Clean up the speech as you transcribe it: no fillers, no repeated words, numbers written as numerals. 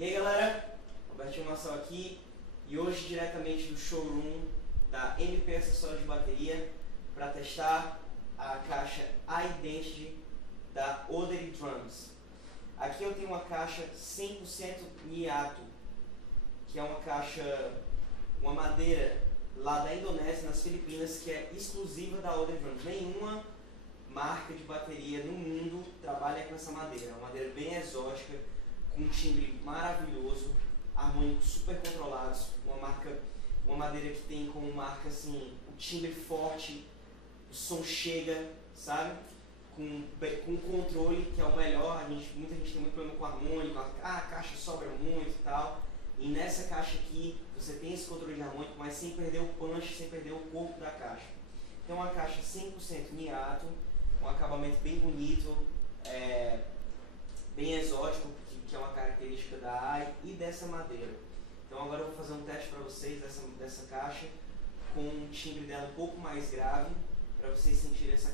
E aí galera, Robertinho Marçal aqui e hoje diretamente do showroom da MP Acessórios de Bateria para testar a caixa Identity da Odery Drums. Aqui eu tenho uma caixa 100% Niato, que é uma caixa, uma madeira lá da Indonésia, nas Filipinas, que é exclusiva da Odery Drums. Nenhuma marca de bateria no mundo trabalha com essa madeira. É uma madeira bem exótica, com um timbre maravilhoso, harmônicos super controlados, uma madeira que tem como marca assim, o timbre forte, o som chega, sabe? Com controle, que é o melhor. Muita gente tem muito problema com harmônico, a caixa sobra muito e tal. E nessa caixa aqui, você tem esse controle de harmônico, mas sem perder o punch, sem perder o corpo da caixa. Então uma caixa 100% Niato, um acabamento bem bonito, bem exótico, que é uma característica da AI e dessa madeira. Então agora eu vou fazer um teste para vocês dessa caixa, com um timbre dela um pouco mais grave, para vocês sentirem essa